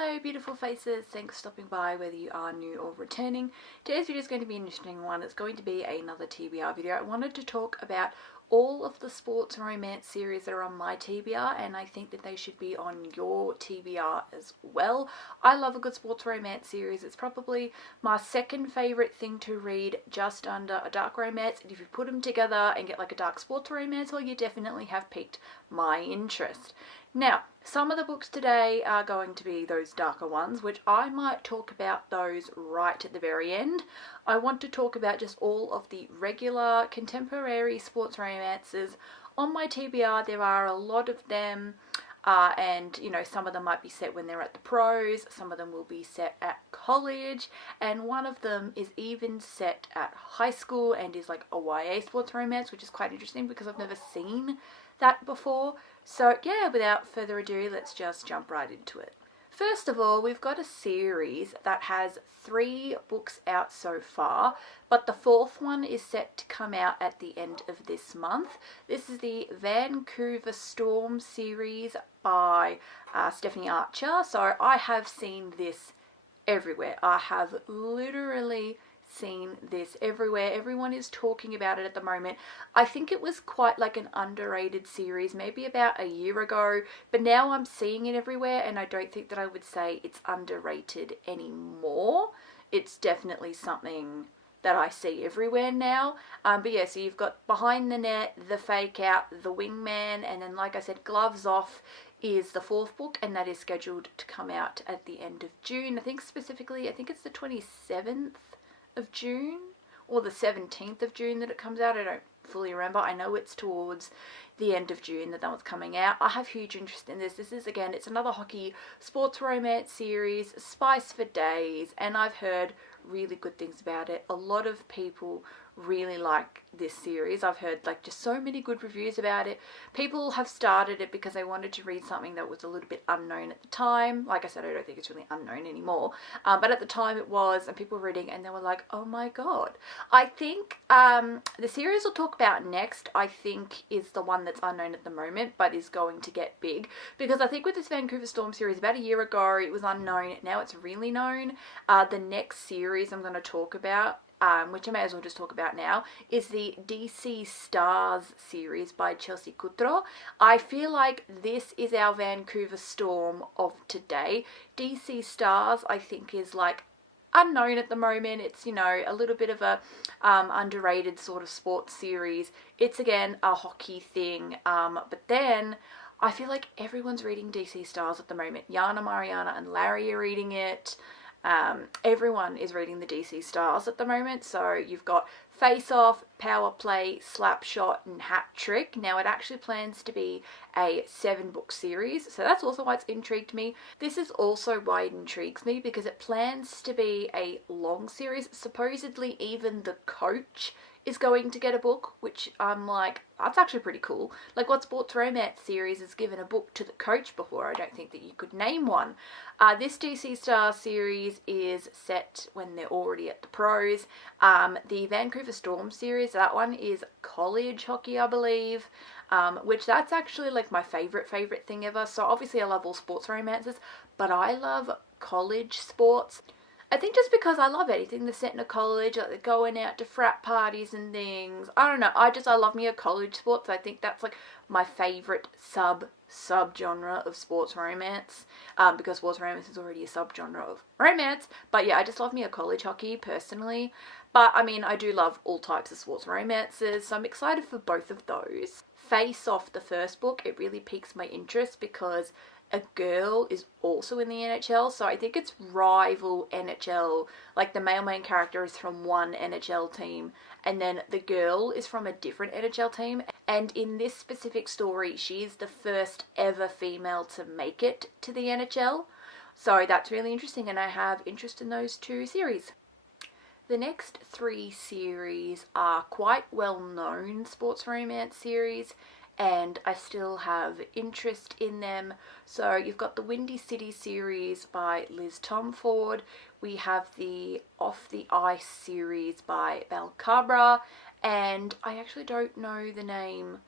Hello beautiful faces, thanks for stopping by whether you are new or returning. Today's video is going to be an interesting one. It's going to be another TBR video. I wanted to talk about all of the sports romance series that are on my TBR, and I think that they should be on your TBR as well. I love a good sports romance series. It's probably my second favourite thing to read, just under a dark romance, and if you put them together and get like a dark sports romance, well, you definitely have piqued my interest. Now, some of the books today are going to be those darker ones, which I might talk about those right at the very end. I want to talk about just all of the regular contemporary sports romances on my TBR. There are a lot of them, and you know, some of them might be set when they're at the pros, some of them will be set at college, and one of them is even set at high school and is like a YA sports romance, which is quite interesting because I've never seen that before. So yeah, without further ado, let's just jump right into it. First of all, we've got a series that has 3 books out so far, but the 4th one is set to come out at the end of this month. This is the Vancouver Storm series by Stephanie Archer. So I have seen this everywhere. I have literally seen this everywhere. Everyone is talking about it at the moment. I think it was quite like an underrated series maybe about a year ago, but now I'm seeing it everywhere, and I don't think that I would say it's underrated anymore. It's definitely something that I see everywhere now. But yeah, so you've got Behind the Net, The Fake Out, The Wingman, and then like I said, Gloves Off is the 4th book, and that is scheduled to come out at the end of June. I think specifically, I think it's the 27th of June or the 17th of June that it comes out. I don't fully remember. I know it's towards the end of June that one's coming out. I have huge interest in this. This is, again, it's another hockey sports romance series, Spice for Days, and I've heard really good things about it. A lot of people really like this series. I've heard like just so many good reviews about it. People have started it because they wanted to read something that was a little bit unknown at the time. Like I said, I don't think it's really unknown anymore, but at the time it was, and people were reading and they were like, oh my god. I think the series we'll talk about next, I think, is the one that's unknown at the moment but is going to get big, because I think with this Vancouver Storm series, about a year ago it was unknown, now it's really known. The next series I'm going to talk about, which I may as well just talk about now, is the DC Stars series by Chelsea Coutreau. I feel like this is our Vancouver Storm of today. DC Stars, I think, is like unknown at the moment. It's, you know, a little bit of a underrated sort of sports series. It's, again, a hockey thing, but then I feel like everyone's reading DC Stars at the moment. Yana, Mariana and Larry are reading it. Everyone is reading the DC Stars at the moment. So you've got Face Off, Power Play, Slapshot and Hat Trick. Now it actually plans to be a 7-book series, so that's also why it's intrigued me. This is also why it intrigues me, because it plans to be a long series. Supposedly even the coach is going to get a book, which I'm like, that's actually pretty cool. Like, what sports romance series has given a book to the coach before? I don't think that you could name one. This DC Star series is set when they're already at the pros. The Vancouver Storm series, that one is college hockey, I believe, which that's actually like my favorite thing ever. So obviously I love all sports romances, but I love college sports. I think just because I love anything that's set in a college, like they're going out to frat parties and things. I don't know, I love me a college sports. I think that's like my favourite sub-genre of sports romance, because sports romance is already a sub-genre of romance. But yeah, I just love me a college hockey personally. But I mean, I do love all types of sports romances, so I'm excited for both of those. Face Off, the 1st book, it really piques my interest because a girl is also in the NHL, so I think it's rival NHL, like the male main character is from one NHL team and then the girl is from a different NHL team, and in this specific story she is the first ever female to make it to the NHL, so that's really interesting and I have interest in those 2 series. The next 3 series are quite well known sports romance series, and I still have interest in them. So you've got the Windy City series by Liz Tomford. We have the Off the Ice series by Belle Cabra, and I actually don't know the name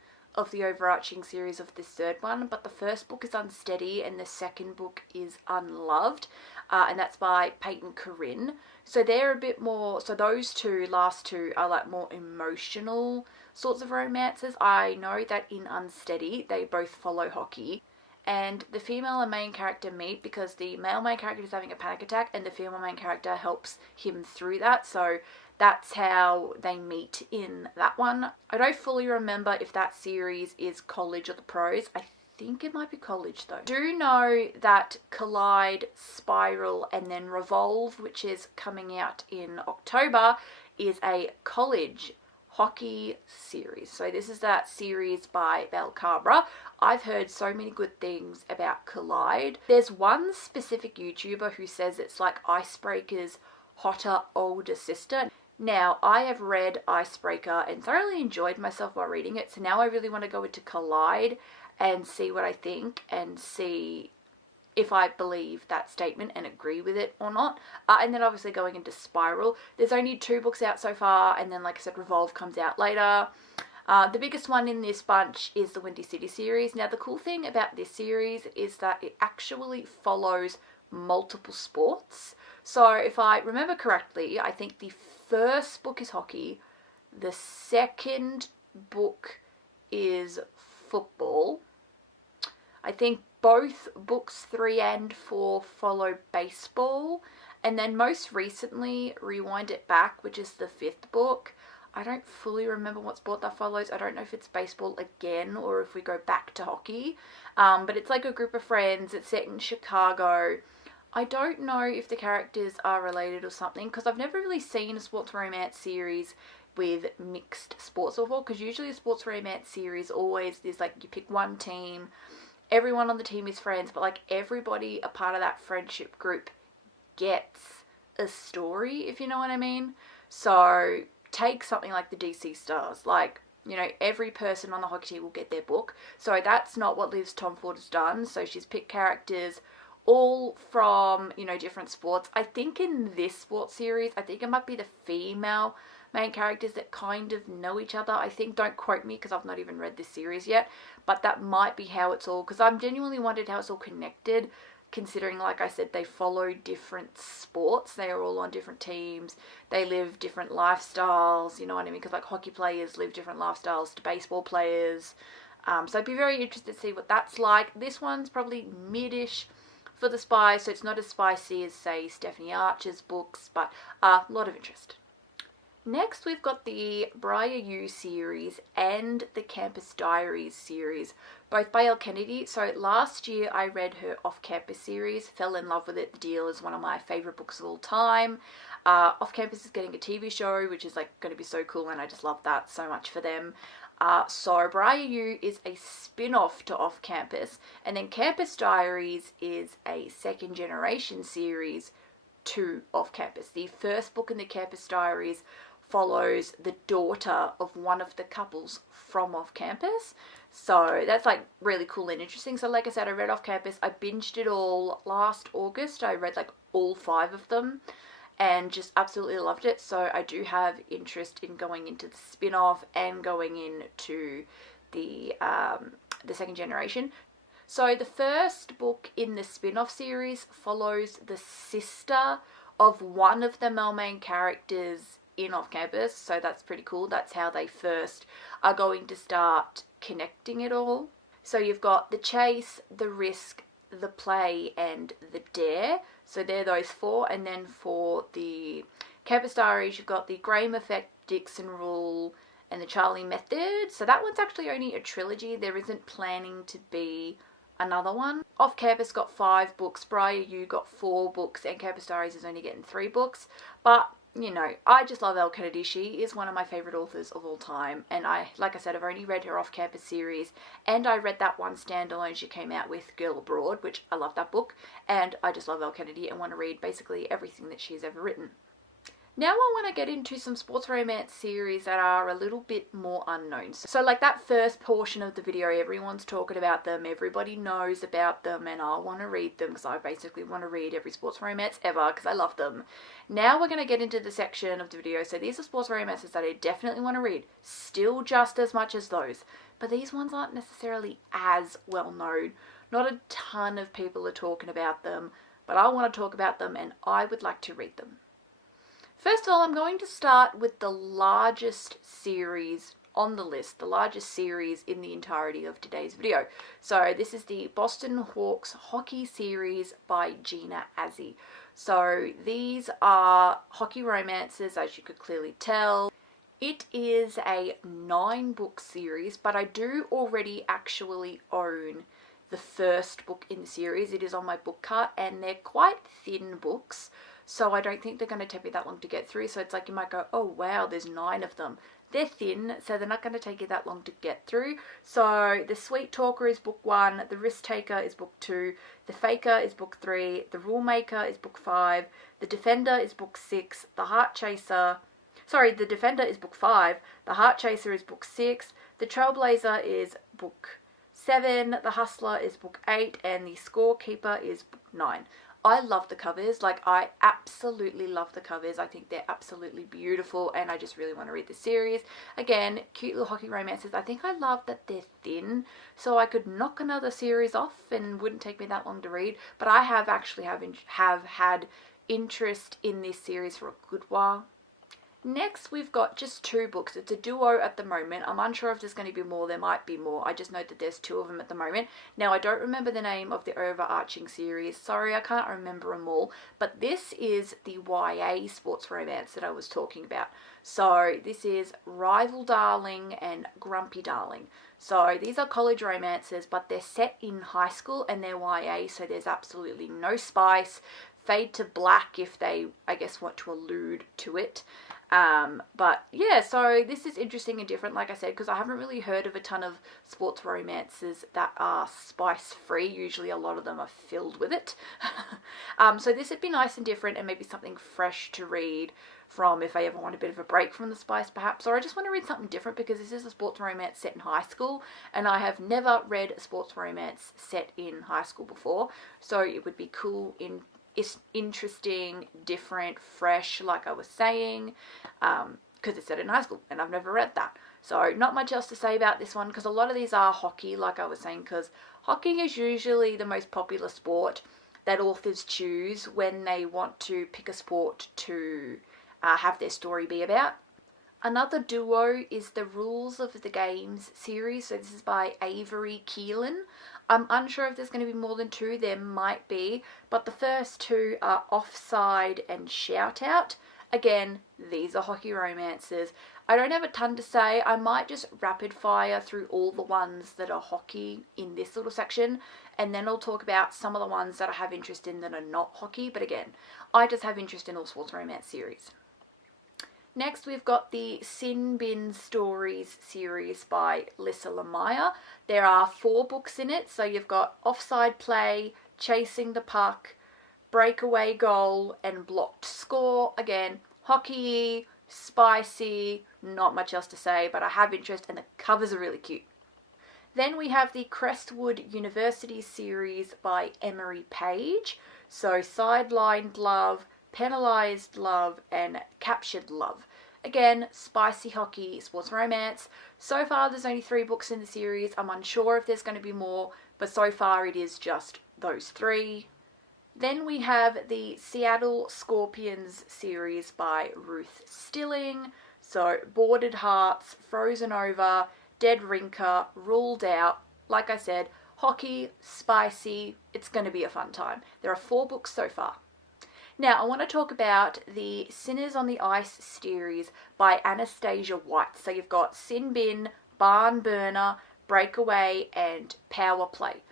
of the overarching series of this third one, but the first book is Unsteady and the second book is Unloved, and that's by Peyton Corinne. So they're a bit more, so those last two are like more emotional sorts of romances. I know that in Unsteady they both follow hockey, and the female and main character meet because the male main character is having a panic attack and the female main character helps him through that. So that's how they meet in that one. I don't fully remember if that series is college or the pros. I think it might be college though. Do know that Collide, Spiral and then Revolve, which is coming out in October, is a college hockey series. So this is that series by Bel Cabra. I've heard so many good things about Collide. There's one specific YouTuber who says it's like Icebreaker's hotter older sister. Now, I have read Icebreaker and thoroughly enjoyed myself while reading it, so now I really want to go into Collide and see what I think and see if I believe that statement and agree with it or not. And then obviously going into Spiral. There's only 2 books out so far, and then like I said, Revolve comes out later. The biggest one in this bunch is the Windy City series. Now the cool thing about this series is that it actually follows multiple sports. So if I remember correctly, I think the first book is hockey, the second book is football. I think both books 3 and 4 follow baseball, and then most recently Rewind It Back, which is the 5th book. I don't fully remember what sport that follows. I don't know if it's baseball again or if we go back to hockey, but it's like a group of friends. It's set in Chicago. I don't know if the characters are related or something, because I've never really seen a sports romance series with mixed sports before, because usually a sports romance series always is like you pick one team, everyone on the team is friends, but like everybody a part of that friendship group gets a story, if you know what I mean. So take something like the DC Stars, like, you know, every person on the hockey team will get their book. So that's not what Liz Tomford has done. So she's picked characters all from, you know, different sports. I think in this sports series, I think it might be the female main characters that kind of know each other. I think, don't quote me because I've not even read this series yet, but that might be how it's all, because I'm genuinely wondered how it's all connected, considering, like I said, they follow different sports. They are all on different teams. They live different lifestyles, you know what I mean? Because like hockey players live different lifestyles to baseball players. So I'd be very interested to see what that's like. This one's probably mid-ish for the spice, so it's not as spicy as, say, Stephanie Archer's books, but a lot of interest. Next, we've got the Briar U series and the Campus Diaries series, both by Elle Kennedy. So last year I read her Off Campus series, fell in love with it. The Deal is one of my favourite books of all time. Off Campus is getting a TV show, which is like going to be so cool, and I just love that so much for them. So Briar U is a spin-off to Off Campus, and then Campus Diaries is a second generation series to Off Campus. The first book in the Campus Diaries follows the daughter of one of the couples from Off Campus. So that's like really cool and interesting. So like I said, I read Off Campus. I binged it all last August. I read like all 5 of them and just absolutely loved it. So I do have interest in going into the spin-off and going into the second generation. So the first book in the spin-off series follows the sister of one of the male main characters in Off Campus, so that's pretty cool. That's how they first are going to start connecting it all. So you've got the chase, the risk, the play, and the dare. So they're those 4, and then for the Campus Diaries, you've got the Graham Effect, Dixon Rule, and the Charlie Method. So that one's actually only a trilogy. There isn't planning to be another one. Off Campus got 5 books, Briar U got 4 books, and Campus Diaries is only getting 3 books. But you know, I just love Elle Kennedy. She is one of my favourite authors of all time, and like I said, I've only read her Off Campus series, and I read that one standalone she came out with, Girl Abroad, which I love that book, and I just love Elle Kennedy and want to read basically everything that she's ever written. Now I want to get into some sports romance series that are a little bit more unknown. So like that first portion of the video, everyone's talking about them, everybody knows about them, and I want to read them because I basically want to read every sports romance ever because I love them. Now we're going to get into the section of the video. So these are sports romances that I definitely want to read, still just as much as those, but these ones aren't necessarily as well known. Not a ton of people are talking about them, but I want to talk about them and I would like to read them. First of all, I'm going to start with the largest series on the list, the largest series in the entirety of today's video. So this is the Boston Hawks hockey series by Gina Azzi. So these are hockey romances, as you could clearly tell. It is a 9-book series, but I do already actually own the first book in the series. It is on my book cart and they're quite thin books. So I don't think they're going to take me that long to get through. So it's like you might go, oh wow, there's 9 of them. They're thin, so they're not going to take you that long to get through. So the Sweet Talker is book 1, the Risk Taker is book 2, the Faker is book 3, the Rule Maker is book 5, the Defender is book 6, the Defender is book 5, the Heart Chaser is book 6, the Trailblazer is book 7, the Hustler is book 8, and the Scorekeeper is book 9. I love the covers. Like, I absolutely love the covers. I think they're absolutely beautiful and I just really want to read the series. Again, cute little hockey romances. I think I love that they're thin, so I could knock another series off and wouldn't take me that long to read. But I have actually have had interest in this series for a good while. Next, we've got just 2 books. It's a duo at the moment. I'm unsure if there's going to be more. There might be more. I just know that there's 2 of them at the moment. Now, I don't remember the name of the overarching series. Sorry, I can't remember them all. But this is the YA sports romance that I was talking about. So this is Rival Darling and Grumpy Darling. So these are college romances, but they're set in high school and they're YA, so there's absolutely no spice. Fade to black if they, I guess, want to allude to it. But yeah, so this is interesting and different, like I said, because I haven't really heard of a ton of sports romances that are spice free. Usually a lot of them are filled with it. So this would be nice and different and maybe something fresh to read from if I ever want a bit of a break from the spice perhaps, or I just want to read something different because this is a sports romance set in high school and I have never read a sports romance set in high school before, so it would be cool it's interesting, different, fresh, like I was saying, because it's set in high school and I've never read that. So not much else to say about this one because a lot of these are hockey, like I was saying, because hockey is usually the most popular sport that authors choose when they want to pick a sport to have their story be about. Another duo is the Rules of the Games series. So this is by Avery Keelan. I'm unsure if there's going to be more than 2. There might be. But the first 2 are Offside and Shout Out. Again, these are hockey romances. I don't have a ton to say. I might just rapid fire through all the ones that are hockey in this little section. And then I'll talk about some of the ones that I have interest in that are not hockey. But again, I just have interest in all sports romance series. Next, we've got the Sin Bin Stories series by Lissa Lemire. There are 4 books in it, so you've got Offside Play, Chasing the Puck, Breakaway Goal, and Blocked Score. Again, hockey, spicy, not much else to say, but I have interest and the covers are really cute. Then we have the Crestwood University series by Emery Page. So Sidelined Love, Penalized Love, and Captured Love. Again, spicy hockey, sports romance. So far there's only 3 books in the series. I'm unsure if there's going to be more, but so far it is just those 3. Then we have the Seattle Scorpions series by Ruth Stilling. So Boarded Hearts, Frozen Over, Dead Rinker, Ruled Out. Like I said, hockey, spicy, it's going to be a fun time. There are 4 books so far. Now, I want to talk about the Sinners on the Ice series by Anastasia White. So you've got Sin Bin, Barn Burner, Breakaway, and Power Play.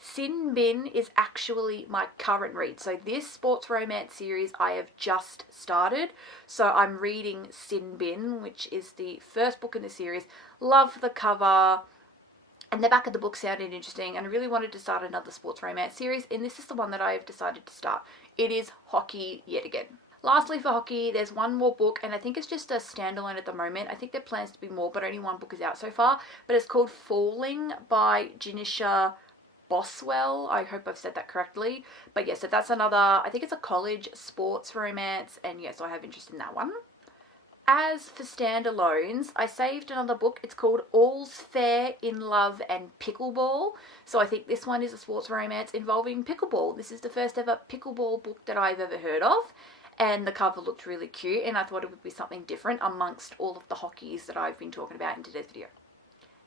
Sin Bin is actually my current read. So this sports romance series I have just started. So I'm reading Sin Bin, which is the first book in the series. Love the cover. And the back of the book sounded interesting, and I really wanted to start another sports romance series, and this is the one that I have decided to start. It is hockey yet again. Lastly, for hockey, there's one more book, and I think it's just a standalone at the moment. I think there plans to be more, but only one book is out so far. But it's called Falling by Janisha Boswell. I hope I've said that correctly. But yeah, so that's another, I think it's a college sports romance, and yeah, so I have interest in that one. As for standalones, I saved another book. It's called All's Fair in Love and Pickleball. So I think this one is a sports romance involving pickleball. This is the first ever pickleball book that I've ever heard of. And the cover looked really cute, and I thought it would be something different amongst all of the hockeys that I've been talking about in today's video.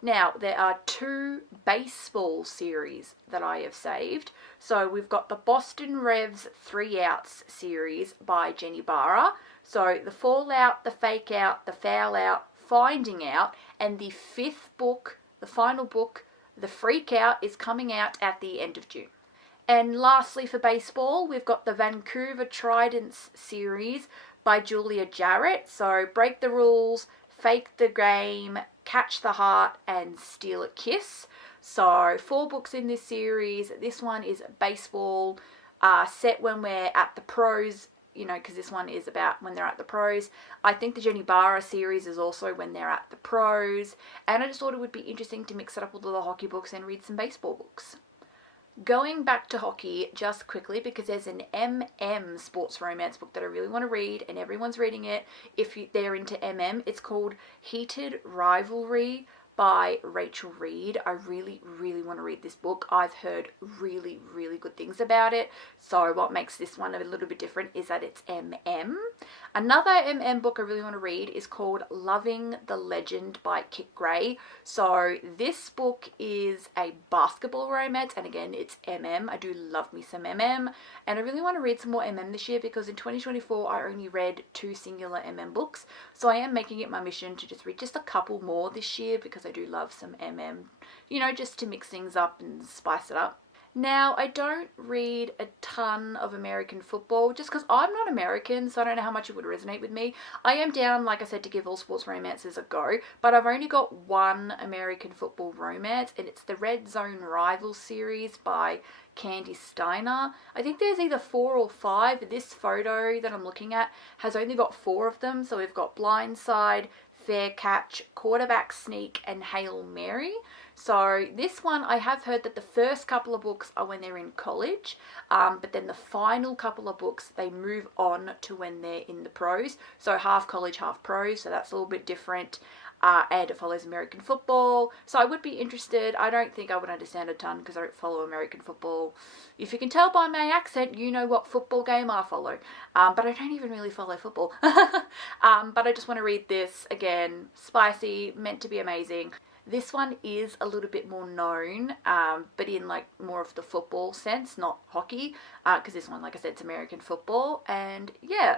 Now, there are 2 baseball series that I have saved. So we've got the Boston Revs 3 Outs series by Jenny Barra. So the Fallout, the Fake Out, the Foul Out, Finding Out, and the 5th book, the final book, the Freak Out, is coming out at the end of June. And lastly, for baseball, we've got the Vancouver Tridents series by Julia Jarrett. So Break the Rules, Fake the Game, Catch the Heart, and Steal a Kiss. So 4 books in this series. This one is baseball, set when we're at the pros, you know, because this one is about when they're at the pros. I think the Jenny Barra series is also when they're at the pros. And I just thought it would be interesting to mix it up with all the hockey books and read some baseball books. Going back to hockey just quickly, because there's an MM sports romance book that I really want to read, and everyone's reading it if they're into MM. It's called Heated Rivalry by Rachel Reed. I really, really want to read this book. I've heard really, really good things about it. So what makes this one a little bit different is that it's MM. Another MM book I really want to read is called Loving the Legend by Kit Gray. So this book is a basketball romance, and again, it's MM. I do love me some MM, and I really want to read some more MM this year, because in 2024 I only read 2 singular MM books. So I am making it my mission to just read just a couple more this year, because I do love some MM, you know, just to mix things up and spice it up. Now, I don't read a ton of American football just because I'm not American, so I don't know how much it would resonate with me. I am down, like I said, to give all sports romances a go, but I've only got one American football romance, and it's the Red Zone Rivals series by Candy Steiner. I think there's either 4 or 5, but this photo that I'm looking at has only got 4 of them. So we've got Blindside, Fair Catch, Quarterback Sneak, and Hail Mary. So this one, I have heard that the first couple of books are when they're in college, but then the final couple of books, they move on to when they're in the pros. So half college, half pros, so that's a little bit different. And it follows American football. So I would be interested. I don't think I would understand a ton because I don't follow American football. If you can tell by my accent, you know what football game I follow. But I don't even really follow football. But I just want to read this. Again, spicy, meant to be amazing. This one is a little bit more known, but in like more of the football sense, not hockey, because this one, like I said, it's American football. And yeah,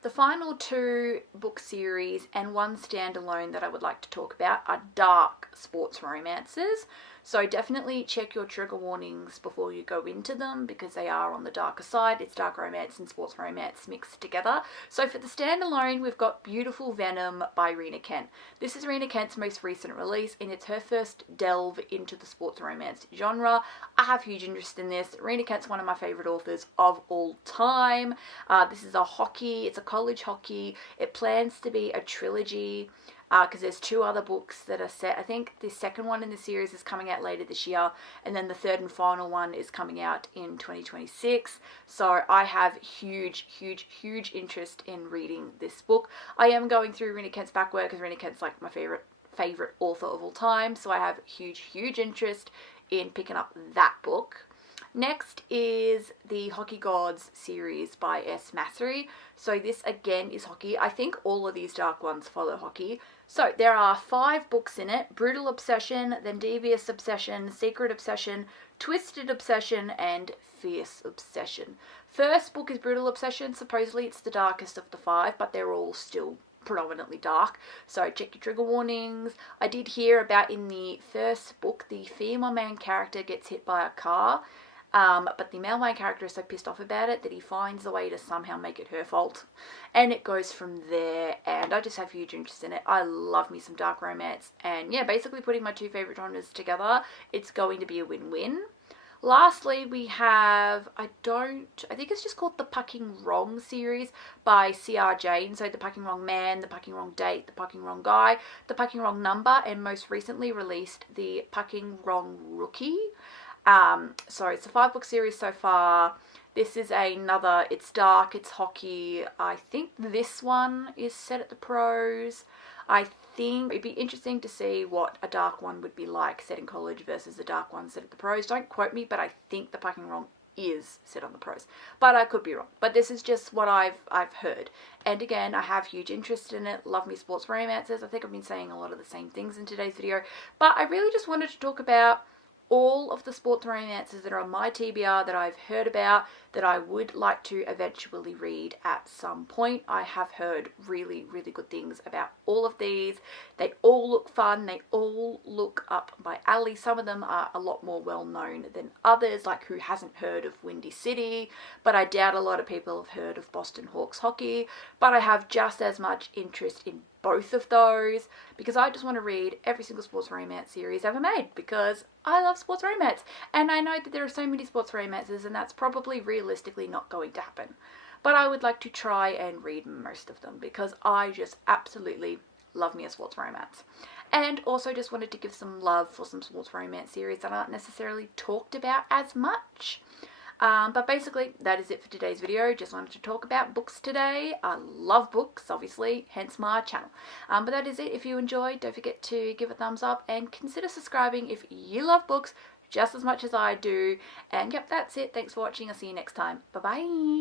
the final 2 book series and one standalone that I would like to talk about are dark sports romances. So definitely check your trigger warnings before you go into them, because they are on the darker side. It's dark romance and sports romance mixed together. So for the standalone, we've got Beautiful Venom by Rena Kent. This is Rena Kent's most recent release, and it's her first delve into the sports romance genre. I have huge interest in this. Rena Kent's one of my favorite authors of all time. This is it's a college hockey. It plans to be a trilogy, because there's 2 other books that are set. I think the second one in the series is coming out later this year, and then the 3rd and final one is coming out in 2026. So I have huge interest in reading this book. I am going through Rena Kent's backwork, because Rena Kent's like my favorite author of all time, so I have huge interest in picking up that book. Next is the Hockey Gods series by S. Massery. So this again is hockey. I think all of these dark ones follow hockey. So there are 5 books in it: Brutal Obsession, then Devious Obsession, Secret Obsession, Twisted Obsession, and Fierce Obsession. First book is Brutal Obsession. Supposedly it's the darkest of the 5, but they're all still predominantly dark, so check your trigger warnings. I did hear about in the first book, the female main character gets hit by a car, but the male main character is so pissed off about it that he finds a way to somehow make it her fault, and it goes from there. And I just have huge interest in it. I love me some dark romance, and yeah, basically putting my 2 favorite genres together, it's going to be a win-win. Lastly, we have, I think it's just called the Pucking Wrong series by C.R. Jane. So the Pucking Wrong Man, the Pucking Wrong Date, the Pucking Wrong Guy, the Pucking Wrong Number, and most recently released the Pucking Wrong Rookie. So it's a 5-book series so far. This is another, it's dark, it's hockey. I think this one is set at the pros. I think it'd be interesting to see what a dark one would be like set in college versus the dark one set at the pros. Don't quote me, but I think the Pucking Wrong is set on the pros, but I could be wrong. But this is just what I've heard, and again, I have huge interest in it. Love me sports romances. I think I've been saying a lot of the same things in today's video, but I really just wanted to talk about all of the sports romances that are on my TBR that I've heard about, that I would like to eventually read at some point. I have heard really, really good things about all of these. They all look fun. They all look up my alley. Some of them are a lot more well known than others, like who hasn't heard of Windy City, but I doubt a lot of people have heard of Boston Hawks hockey. But I have just as much interest in both of those because I just want to read every single sports romance series ever made because I love sports romance, and I know that there are so many sports romances and that's probably realistically not going to happen, but I would like to try and read most of them because I just absolutely love me a sports romance. And also just wanted to give some love for some sports romance series that aren't necessarily talked about as much. But basically, that is it for today's video. Just wanted to talk about books today. I love books, obviously, hence my channel. But that is it. If you enjoyed, don't forget to give a thumbs up and consider subscribing if you love books just as much as I do. And yep, that's it. Thanks for watching. I'll see you next time. Bye-bye.